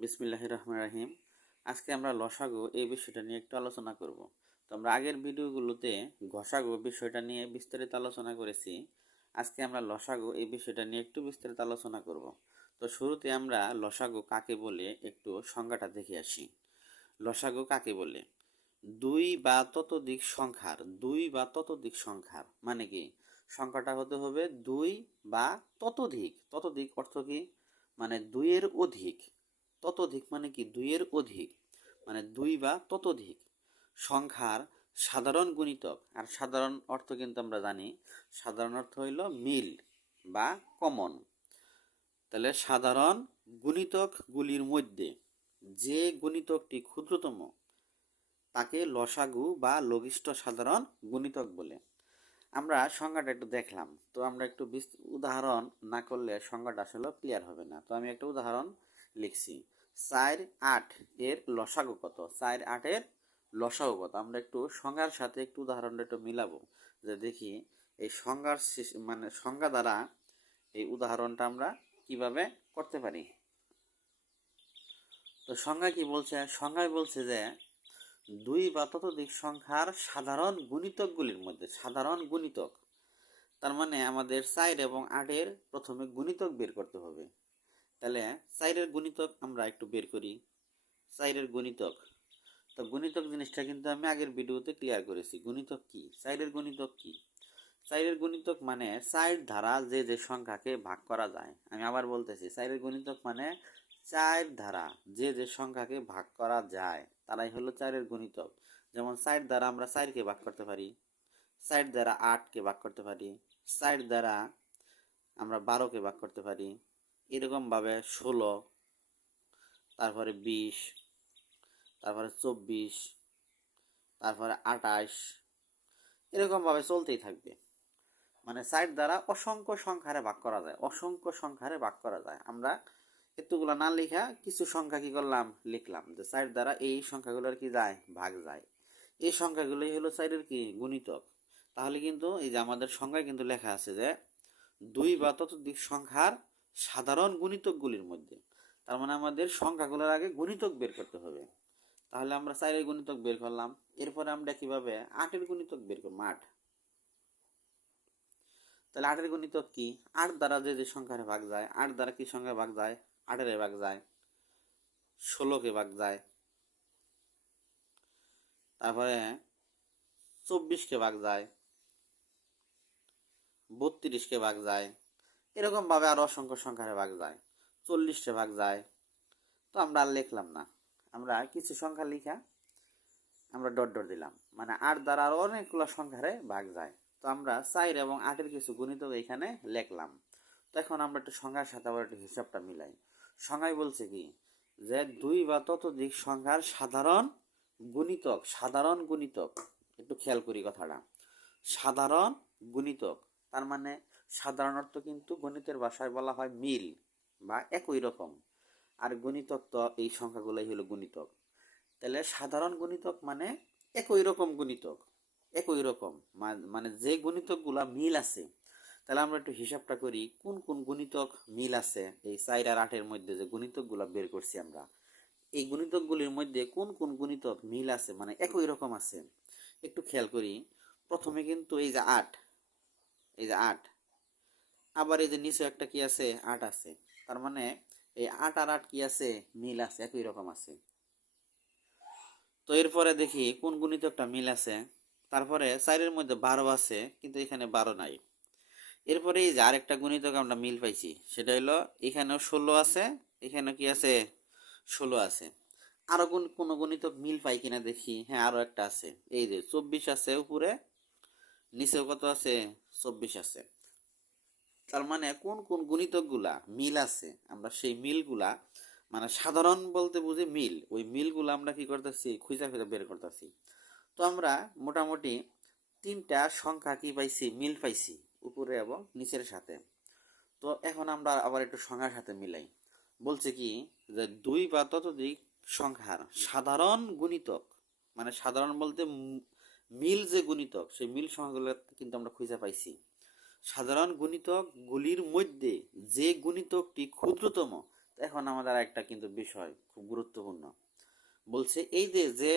বিসমিল্লাহির রহমানির রহিম। আজকে আমরা লসাগু এই বিষয়টা নিয়ে একটু আলোচনা করব। তো আমরা আগের ভিডিওগুলোতে গসাগু বিষয়টা নিয়ে বিস্তারিত আলোচনা করেছি। আজকে আমরা লসাগু এই বিষয়টা নিয়ে একটু বিস্তারিত আলোচনা করব। তো শুরুতে আমরা লসাগু কাকে বলে একটু সংজ্ঞাটা দেখে আসি। লসাগু কাকে বলে? দুই বা ততোধিক সংখ্যার মানে কি? সংখ্যাটা হতে হবে দুই বা ততোধিক। ততোধিক অর্থ কি? মানে দুইয়ের অধিক। ততোধিক মানে কি? দুইয়ের অধিক, মানে দুই বা ততোধিক সংখ্যার সাধারণ গুণিতক। আর সাধারণ অর্থ কিন্তু আমরা জানি, সাধারণ অর্থ হইল মিল বা কমন। তাহলে সাধারণ গুণিতকগুলির মধ্যে যে গুণিতকটি ক্ষুদ্রতম তাকে লসাগু বা লঘিষ্ঠ সাধারণ গুণিতক বলে। আমরা সংজ্ঞাটা একটু দেখলাম, তো আমরা একটু উদাহরণ না করলে সংজ্ঞাটা আসলে ক্লিয়ার হবে না। তো আমি একটা উদাহরণ লিখছি, 4 8 এর লসাগু কত? 4 8 এর লসাগু কত? আমরা একটু সংজ্ঞার সাথে একটু উদাহরণটা একটু মিলাবো, যে দেখি এই মানে সংজ্ঞা দ্বারা এই উদাহরণটা আমরা কিভাবে করতে পারি। তো সংজ্ঞা কি বলছে? সংজ্ঞায় বলছে যে দুই বা ততোধিক সংখ্যার সাধারণ গুণিতকগুলির মধ্যে, সাধারণ গুণিতক তার মানে আমাদের 4 এবং 8 এর প্রথমে গুণিতক বের করতে হবে। তাহলে 4 এর গুণিতক আমরা একটু বের করি। 4 এর গুণিতক, তো গুণিতক জিনিসটা কিন্তু আমি আগের ভিডিওতে ক্লিয়ার করেছি। গুণিতক কি? 4 এর গুণিতক কি? 4 এর গুণিতক মানে 4 দ্বারা যে যে সংখ্যাকে ভাগ করা যায়। আমি আবার বলতেছি, 4 এর গুণিতক মানে 4 দ্বারা যে যে সংখ্যাকে ভাগ করা যায় তারাই হলো 4 এর গুণিতক। যেমন 4 দ্বারা আমরা 4 কে ভাগ করতে পারি, 4 দ্বারা 8 কে ভাগ করতে পারি, 4 দ্বারা আমরা 12 কে ভাগ করতে পারি, এরকম ভাবে 16, তারপরে 20, তারপরে 24, তারপরে 28, এরকম ভাবে চলতেই থাকবে। মানে 4 দ্বারা অসংখ্য সংখ্যারে ভাগ করা যায়, অসংখ্য সংখ্যারে ভাগ করা যায়। আমরা এতগুলা না লিখা কিছু সংখ্যা কি করলাম? লিখলাম, যে 4 দ্বারা এই সংখ্যাগুলোর কি যায়? ভাগ যায়। এই সংখ্যাগুলোই হলো 4 এর কি? গুণিতক। তাহলে কিন্তু এই যে আমাদের সংখ্যায় কিন্তু লেখা আছে যে দুই বা ততোধিক সংখ্যার সাধারণ গুণিতকগুলির মধ্যে। তার মানে আমাদের সংখ্যাগুলোর আগে গুণিতক বের করতে হবে। তাহলে আমরা 4 এর গুণিতক বের করলাম, এরপরে আমরা কিভাবে 8 এর গুণিতক বের করব? 8। তাহলে 8 এর গুণিতক কি? 8 দ্বারা যে যে সংখ্যার ভাগ যায়, 8 দ্বারা কি সংখ্যা ভাগ যায়? 8 এর ভাগ যায়, 16 কে ভাগ যায়, তারপরে 24 কে ভাগ যায়, 32 কে ভাগ যায়, এরকম ভাবে আরো অসংখ্য সংখ্যার ভাগ যায়, 40 কে ভাগ যায়। তো আমরা আর লিখলাম না, আমরা কিছু সংখ্যা লিখা আমরা ডট ডট দিলাম, মানে 8 দ্বারা আরো অনেকগুলো সংখ্যারে ভাগ যায়। তো আমরা 4 এবং 8 এর কিছু গুণিতক এখানে লিখলাম। তো এখন আমরা একটু সংখ্যার সাথে আবার একটু হিসাবটা মিলাই। সংখ্যায় বলছে কি? যে দুই বা ততোধিক সংখ্যার সাধারণ গুণিতক। সাধারণ গুণিতক, একটু খেয়াল করি কথাটা, সাধারণ গুণিতক তার মানে সাধারণ অর্থ কিন্তু গণিতের ভাষায় বলা হয় মিল বা একই রকম। আর গুণিতক তো এই সংখ্যাগুলোই হলো গুণিতক। তাহলে সাধারণ গুণিতক মানে একই রকম গুণিতক, একই রকম মানে যে গুণিতকগুলা মিল আছে। তাহলে আমরা একটু হিসাবটা করি, কোন কোন গুণিতক মিল আছে এই 4 আর 8 এর মধ্যে যে গুণিতকগুলা বের করছি আমরা। এই গুণিতকগুলির মধ্যে কোন কোন গুণিতক মিল আছে, মানে একই রকম আছে। একটু খেয়াল করি। প্রথমে কিন্তু এই যে 8, এই যে 8, আবার এই যে নিচে একটা কি আছে? 8 আছে। তার মানে এই 8 আর 8 কি আছে? মিল আছে, একই রকম আছে। তো এরপরে দেখি কোন গুণিতকটা মিল আছে। তারপরে 4 এর মধ্যে 12 আছে, কিন্তু এখানে 12 নাই। এরপরে এই যে আরেকটা গুণিতক আমরা মিল পাইছি, সেটা হলো এখানেও 16 আছে, এখানেও কি আছে? 16 আছে। আরো কোন গণিতক মিল পাই কিনা দেখি। হ্যাঁ, আরো একটা আছে, এই যে 24 আছে উপরে, নিচেও কত আছে? 24 আছে। তার মানে কোন কোন গুণিতক গুলা মিল আছে, আমরা সেই মিলগুলা মানে সাধারণ বলতে বুঝি মিল, ওই মিলগুলা আমরা কি করতেছি? খুঁজে খুঁজে বের করতেছি। তো আমরা মোটামুটি 3টা সংখ্যা কি পাইছি? মিল পাইছি, উপরে এবং নিচের সাথে। তো এখন আমরা আবার একটু সংখ্যার সাথে মিলাই। বলছে কি? যে দুই বা ততোধিক সংখ্যার সাধারণ গুণিতক, মানে সাধারণ বলতে মিল যে গুণিতক, সেই মিল সংখ্যাগুলো কিন্তু আমরা খুঁজে পাইছি। সাধারণ গুণিতক গুলির মধ্যে যে গুণিতকটি ক্ষুদ্রতম এখন আমাদের একটা কিন্তু বিষয় খুব গুরুত্বপূর্ণ, বলছে এই যে যে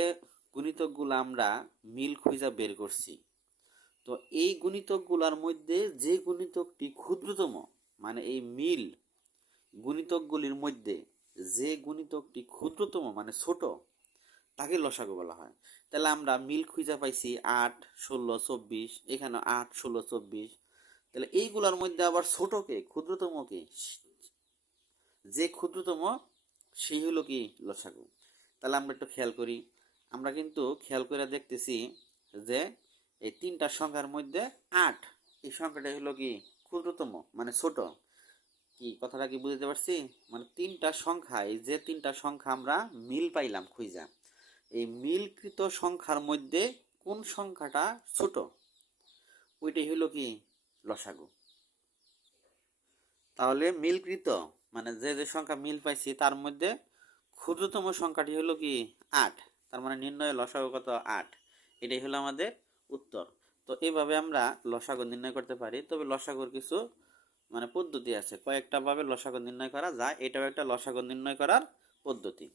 গুণিতকগুলো আমরা মিল খুঁজা বের করছি, তো এই গুণিতকগুলোর মধ্যে যে গুণিতকটি ক্ষুদ্রতম, মানে এই মিল গুণিতকগুলির মধ্যে যে গুণিতকটি ক্ষুদ্রতম মানে ছোট, তাকে লসাগু বলা হয়। তাহলে আমরা মিল খুঁজে পাইছি 8, 16, 24, এখানে 8, 16, 24। তাহলে এইগুলোর মধ্যে আবার ছোটকে ক্ষুদ্রতমকে, যে ক্ষুদ্রতম সেই হলো কি লসাগু। তাহলে আমরা একটু খেয়াল করি, আমরা কিন্তু খেয়াল করে দেখতেছি যে এই তিনটা সংখ্যার মধ্যে 8, এই সংখ্যাটা হলো কি ক্ষুদ্রতম মানে ছোট। কি কথাটা কি বুঝতে পারছি? মানে তিনটা সংখ্যায় যে তিনটা সংখ্যা আমরা মিল পাইলাম খুঁজা, এই মিলকৃত সংখ্যার মধ্যে কোন সংখ্যাটা ছোট, ওইটাই হলো কি লসাগু। তাহলে মিলকৃত মানে যে যে সংখ্যা মিল পাইছি তার মধ্যে ক্ষুদ্রতম সংখ্যাটি হলো কি 8, তার মানে নির্ণয় লসাগু কত 8, এটাই হলো আমাদের উত্তর। তো এইভাবে আমরা লসাগু নির্ণয় করতে পারি। তবে লসাগুর কিছু মানে পদ্ধতি আছে, কয়েকটা ভাবে লসাগু নির্ণয় করা যায়, এটাও একটা লসাগু নির্ণয় করার পদ্ধতি।